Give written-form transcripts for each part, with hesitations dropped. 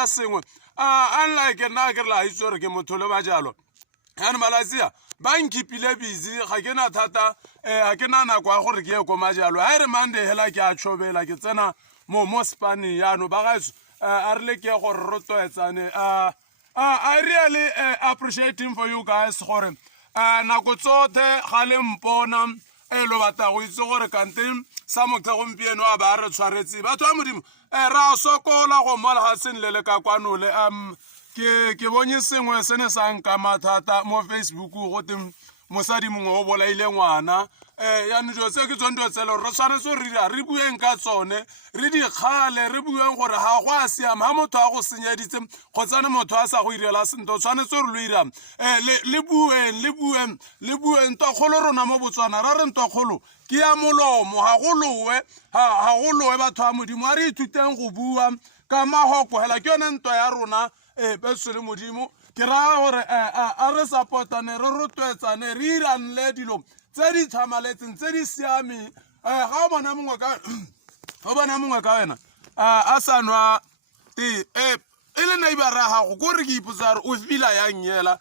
dira sengwe unlike nna ke la itse gore ke motho le ba jalo yana malatsia ba nkipile busy ga ke na thata ga ke na nako ya gore ke ye ko majalo ha re Monday hela ke a tshobela ke tsena mo Spani yano ba gaetso a re le ke gore rotloetsane I really appreciating for you guys gore nako tsotlhe ga le mpona lo batla go itse gore kante SamoXa gompieno a ba re tshwaretse batho ba modimo ra sokola go mola ga senlele ka kwanole ke bone sengwe se ne sa nka mathata mo Facebook go teng mosadi mongwe o bolaile ngwana ya ntse tse ke tsonto tselo re tshwanetse re bueng ka tsone re di khale re bueng gore ha go a siama ha motho a go senyeditse go tsana motho a sa go irela sento tshwanetse re lo ira le bueng to kholo rona mo Botswana ra re nto kholo ke ya molomo ha go lowe batho a modimo a re ithuteng go bua ka mahoko hela ke yona nto ya rona betso le modimo ke ra gore a re supportane re rotloetsane re iranle dilo tse di thamaletseng tse di siame ga o bona mongwe ka wena a sa nwa e le neighbor ra gago ko re ke ipotsa re o fila yang yela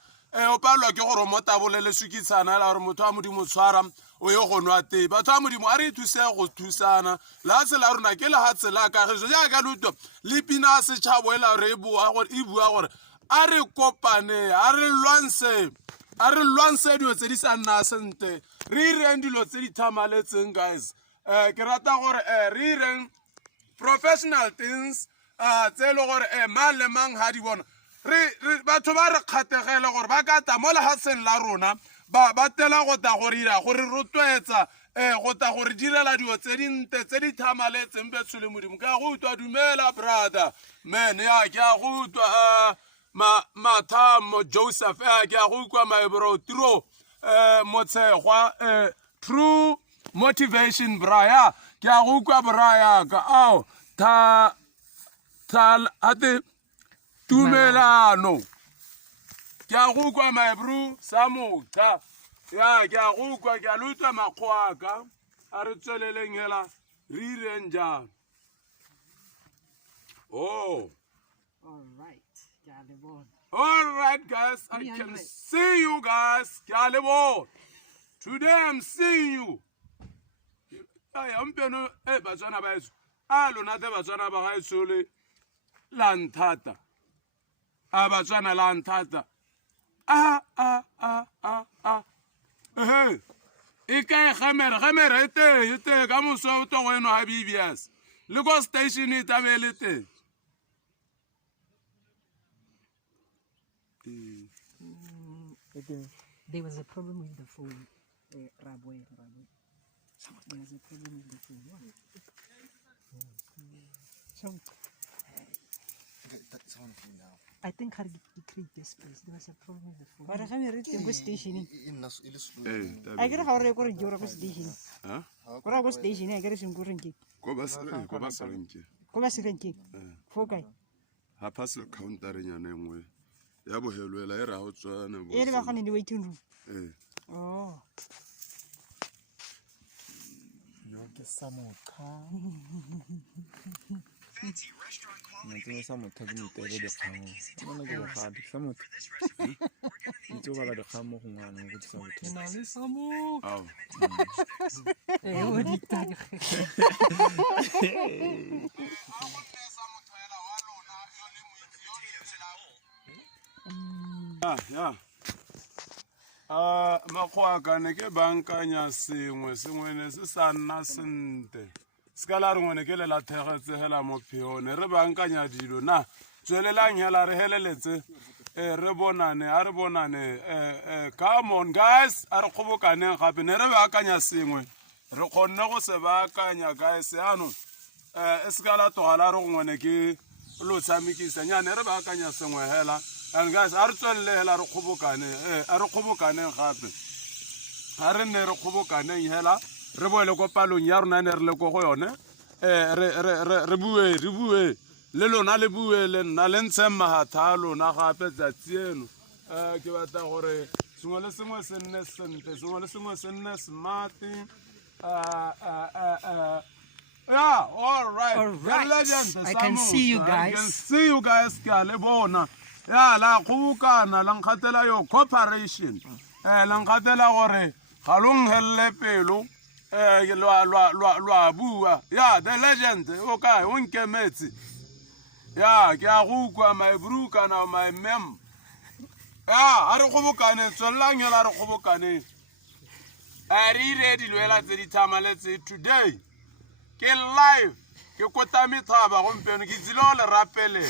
o palwa ke gore mo tabolele sukitsana la gore motho wa modimo tshwara o ye go nwa tee batho ba modimo a re thuse go thusana la tsela rona ke le ha tsela ka ge ja ka luto le pina setšhabo ela re e bua gore a re kopane a re lwanse dilo tse di sa nna sente re ireng dilo tse di thamaletseng guys ke rata gore re ireng professional things tse le gore mang le mang ha di bona batho ba re kgategele gore ba ka ta mo lehatsheng la rona ba tela go ta gore ira gore rotloetsa go ta gore direla dilo tse dinte tse di thamaletseng betso le modimo ka go utwa dumela brother man ya ke a go utwa Mathamo Joseph ke a go kwa my bro tro motshegwa true motivation braya ke a go kwa braya ka ao ate tumelano ke a go kwa my bro SamoXa ya ke a go kwa ke a lutwa makgowa ka a re tsweleleng hela re ireng jang all right guys, I can see you guys. Today I'm seeing you. I'm going to Botswana ba eso. Lona te Botswana ba ga eso le lanthata. Botswana lanthata. E ka gamera ete ka moso o to go eno habibias. Le go station e tabele te. There was a problem with the phone. Rabwe. There was a problem with the phone. What? I think I create this space. There was a problem with the phone. But I can't read the station. I get how I go to your station. Huh? What I was station, I get some good ranking. Go back. Fokai. Ha pass counter in your name. Ya bo helwela e ra ho tswana bo e re ba gane di waiting room oh yo ke SamoXa fancy restaurant quality SamoXa ke motere de kgamo bona ke ba di SamoXa ntse ba la de kgamo go ngwana go tsa botho ke na le Samo ao o di tag ya makgowa ka ne ke bankanya sengwe ne se sa nna sente se ka la re ngwane ke le la thegetse hela mo pheone re bankanya dilo na tswelelang hela re heleletse re bonane come on guys a re kgobokaneng gape ne re baakanya sengwe re kgonne go se baakanya guys ano se ka la togala re ngwane ke lo tshamekisa nyane re baakanya sengwe hela and guys a re tswelle hela re kgobokaneng gape a re ne re kgobokaneng hela re boele ko palong ya rona ne re le ko go yone re bue le lona le bue le nna le ntsheng mahatha a lona gape tsatsi eno ke batla gore sengwe le sengwe se nne sente sengwe le sengwe se nne smart Yeah, all right. All right. Legend, I can see you guys. I can see you guys, Keale Bona. Yeah, la khubukana la nkgatela yo corporation. La nkgatela gore ga lo nghelele pelo lwa bua. Yeah, the legend. Okay, o nkemetse. Yeah, ke a go kwa my bruka na my mem. Yeah, a re khubukane tswelang hela re khubukane. A re ready lwela tse di thamaletseng today. Ke live ke kota methaba gompieno ke tsile le rapele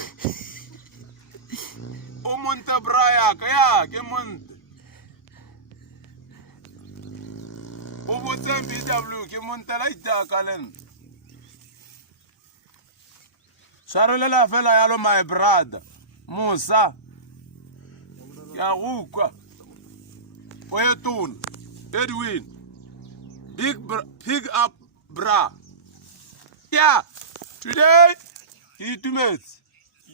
o monte braya ka ya ke monte o botse BW ke monte la itaka len sharelela fela yalo my brother Musa ya gukwa o yetun Edwin big up bra. Yeah, today he itumetse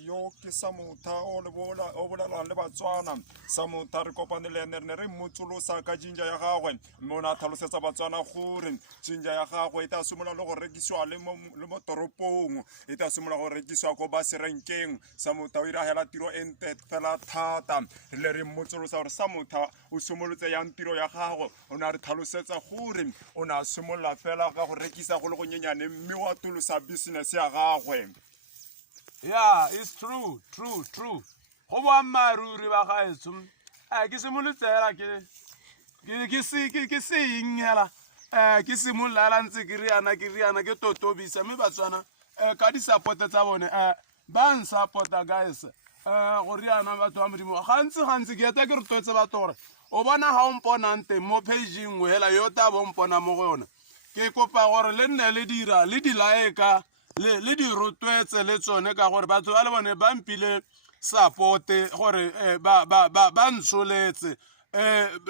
yo ke SamoXa o le bolelang le Batswana SamoXa re kopane le ene re motsolosa ka jinja ya gagwe mona tlhalosetsa Batswana gore jinja ya gagwe e tla simola le go rekisiwa le mo toropong e tla simola go rekisiwa go ba serenkeng SamoXa o ira hela tiro ente fela thata le re motsolosa gore SamoXa o simolotse yang tiro ya gagwe o na re tlhalosetsa gore o na simolla fela ga go rekisa go le go nyenyane mme wa tolosa business ya gagwe. Yeah, it's true. Go ba maruri ba gaetso. Ke simolotse hela ke se ingela. Ke simolla ntse ke riana ke totobisa me Batswana ka di support tsa bone ba support guys. Go riana batho ba modimo. Gantsi ke eta ke re totse ba tore. O bona ha o mpona nte mo page ngwe hela yo ta bo mpona mo go yona. Ke kopa gore le nne le dira le di like le di rotwetse le tsone ka gore batho ba le bone ba mpile support gore ba ntsoletse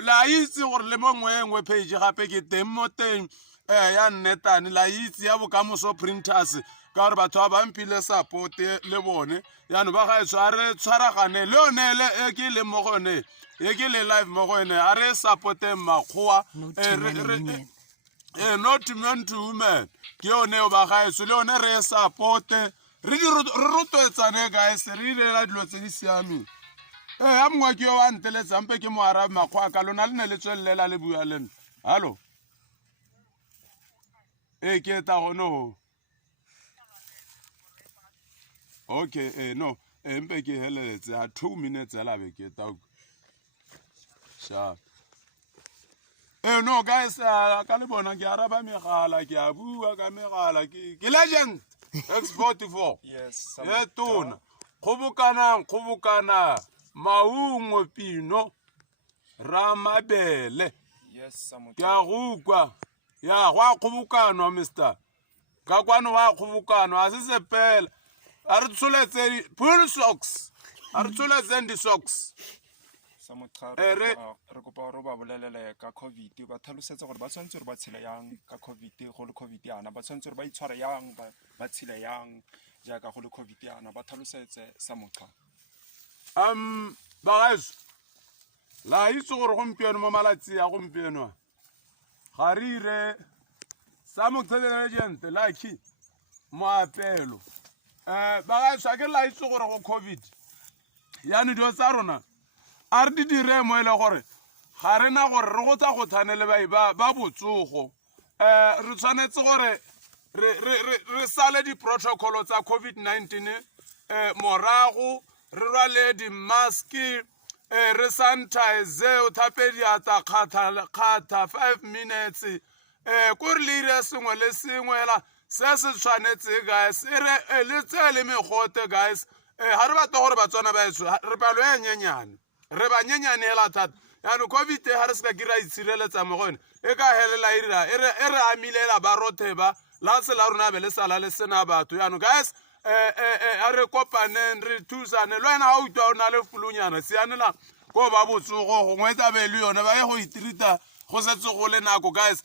la itse gore le mongwe page gape ke teng mo teng ya nnetane la itse ya bokamoso printers ka gore batho ba mpile support le bone ya no ba ga tsware tshwaragane le one le ke le mo gone ke le live mo gone a re support makgowa not men to women ke yone o ba gaetso le yone re support re rotwetsane guys re direla dilo tse di siameng ya mongwe ke yo wa nteletsa mpe ke mo arabe makgowa ka lona le ne le tswellela le bua le nna hallo ke ta gono okay no mpe ke heletse a 2 minutes la be ke ta sharp. No guys ka le bona ke araba megala ke a bua ka megala ke legend X44 Yes, ye tona kgobokana maungo pino ramabele yes SamoXa ke a go kwa ya go a kgobokanwa mister ka kwano wa kgobokanwa a se sepela a re tsoletse pull socks a re tsoletse di socks SamoXa re kopa gore ba bolelele ka COVID ba tlhalosetsa gore ba tshwanetse gore ba tshele yang ka COVID go le COVID yana ba tshwanetse gore ba itshware yang ba tshele yang jaaka go le COVID yana ba tlhalosetse SamoXa. Ba gaetso la itse gore gompieno mo malatsi a gompieno ga re ire SamoXa the legend lucky moapelo ba gaetso a ke la itse gore go COVID yane dio tsa rona a re di dire mo ile gore ga rena gore re go tsa go thanele ba botsogo re tshwanetse gore re sale di protocol tsa COVID-19 morago re rwale di mask re sanitize o thape diata kgatha 5 minutes ko re le ire sengwe le sengwe la se se tshwanetse guys le tsele megote guys ha re batla gore Batswana ba etso re palo e nyenyane re ba nyenyane hela thata yano COVID ha re se ka kira itshireletsa mo gone e ka helela ira e re amilela ba rotheba la se la rona be le sala le sena batho yano guys a re kopaneng re thusane le wena ha o twa o na le fulunyana sianela go ba botsogo go ngwetsa be le yone ba ye go itirita go setse go le nako guys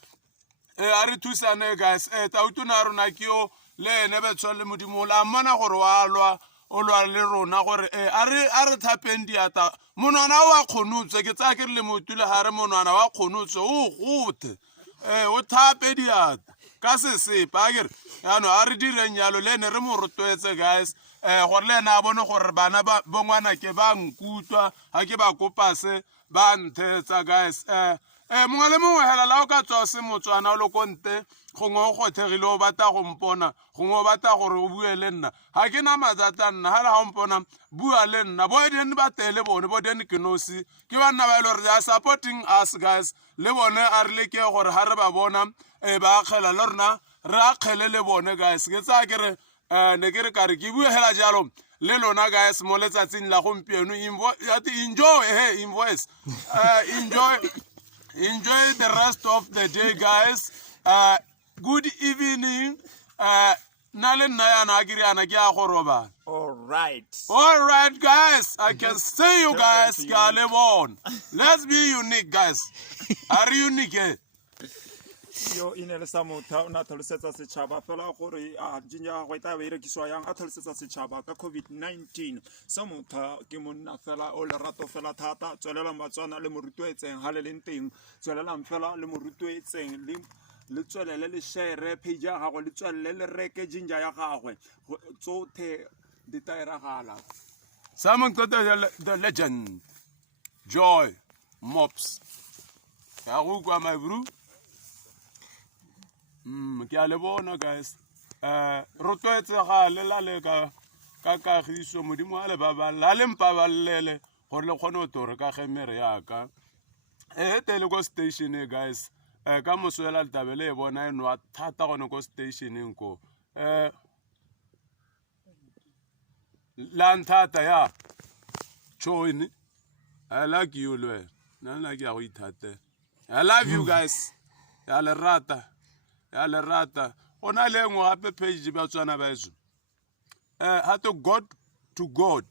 a re thusane guys tautona rona ke yo le ene be tswele modimo la mmana gore wa lwa o lwa le rona gore a re thapeng diata monwana wa kgonutswe ke tsaya ke re le motule ha re monwana wa kgonutswe o gothe o thape diata ka sesepa a kere yaanong a re direng yalo le ene re mo rotloetse guys gore le ene a bone gore bana bongwana ke ba nkutlwa ga ke ba kopa se ba nthetsa guys mongwe le mongwe hela la o ka tswa se Motswana o le ko nte gongwe o kgothegile o batla go mpona gongwe o batla gore o bue le nna ga ke na mathata nna ga le ga o mpona bua le nna bo dene ba tele bone bo dene ke nosi ke banna ba e le gore they are supporting us guys le bone a re leke gore ga re ba bona ba akgela le rona re akgele le bone guys ke tsaya kere ne ke re kare ke bue hela jalo le lona guys mo letsatsing la gompieno enjoy the rest of the day guys good evening na le nna yana a kere yana ke a go roba OoolRight guys I can see you guys ke a le bona let's be unique guys are you unique yo ine le SamoXa o na tlhalosetsa setšhaba fela gore a jinja go eta be rekiswa yang a tlhalosetsa setšhaba ka COVID-19 SamoXa ke monna fela o le rato fela thata tswelelang Batswana le morutwetseng ha le leng teng tswelelang fela le morutwetseng le tswelele le share page ya gago le tswelele le reke jinja ya gagwe tsotlhe di taeragala SamoXa the legend joy mops ya go kwa my bro ke a le bona guys rotloetse ga le la le ka kagiso modimo a le ba la le mpa ba lele gore le kgone go tore ka gemere yaka tele ko station guys ka moswela le tabele e bona e nwa thata gone ko stationeng ko la nthata ya join I like you lwe na like ya go ithate I love you guys ya le rata ona le ngwe gape page Batswana ba eso ha to God to God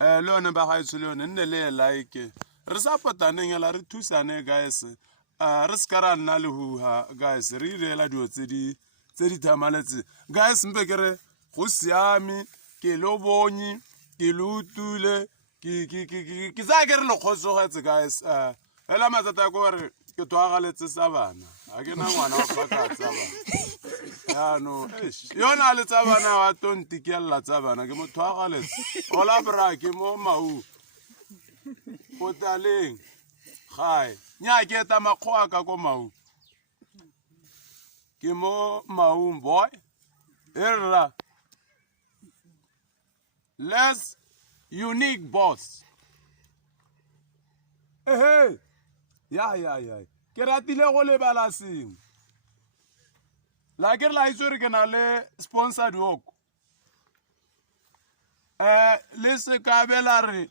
le one ba gaetso le one nne le like re supportaneng la re thusane guys re ska ra nna le huha guys re irela dio tse di thamaletseng guys mpe kere go siame ke lo bonyi ke lo utule ke sa ke re le khotsogetse guys ela matsata ko re ke twagaletse sa bana a ke na ngwana wa pakatsa ba yaano yona le tsa bana wa tonti ke lla tsa bana ke motho a galetse o la bra ke mo mau o taleng gae nya ke eta makgowa ka ko mau ke mo mau boy era less unique boss ya ke ratile go lebala seng la ke la itse re ke na le sponsored work le se ka bela re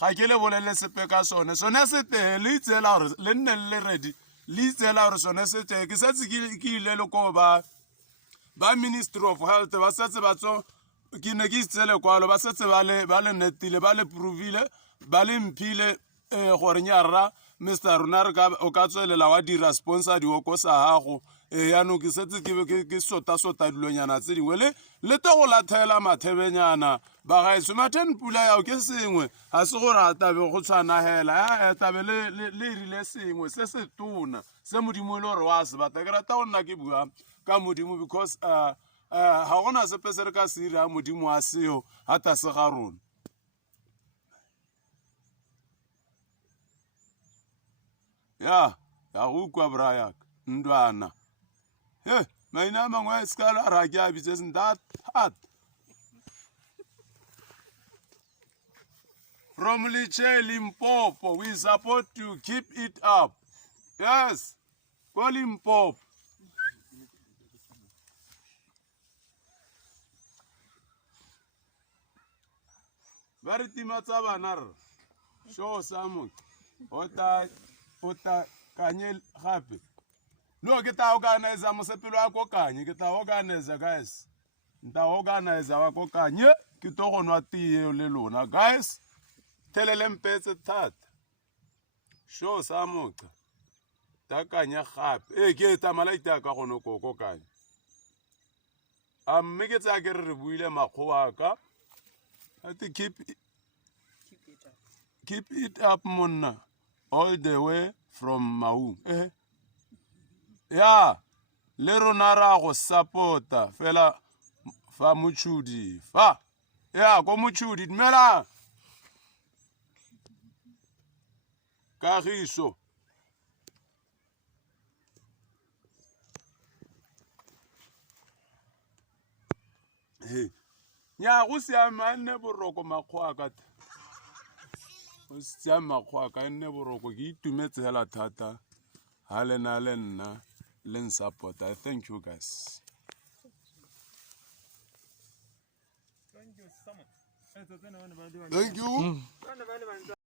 ga ke le bolele sepe ka sone se te le itsela gore le nne le ready le itsela gore sone se te ke setse ke ile le ko ba Ministry of Health ba setse ba tso ke ne ke itsele kwalo ba setse ba le netile ba le provile ba le mphile gore nyarra Mr. Runar o ka tswelela wa dira sponsor di go sa hago yaanong ke setse ke sota dilonyana tse dingwe le to go lathela mathebenyana ba gaetso matheni pula yao ke sengwe ga se gore a tabe go tshwana hela tabe le irile sengwe se se tona se modimo le gore wa se bata ke rata go nna ke bua ka modimo because ga gona sepe se re ka se ira modimo a seo ga tase ga rona ya go kwa brayak ndwana maina a mangwe a ska la ra ke a bitse seng that hard from Limpopo we support you keep it up yes ko Limpopo ba re tima tsa bana re sho SamoXa ota kanye gape no ke ta organize mosepelo wa kokanye ke ta organize guys nta organize wa kokanye ke to go nwa tie le lona guys telele mpetse thata sho SamoXa ta kanya gape ke thamaletseng ka gono ko kokanye mme ke tsa ke re buile makgowa ka ati keep it up monna all the way from Mau yeah le rona ra go support-a fela fa motšhudi fa ya ko motšhudi dumelang Kagiso nya go siama nne boroko makgowa ka go siama makgowa ka nne boroko ke itumetse hela thata ha lena le nna le support. I thank you guys. Thank you.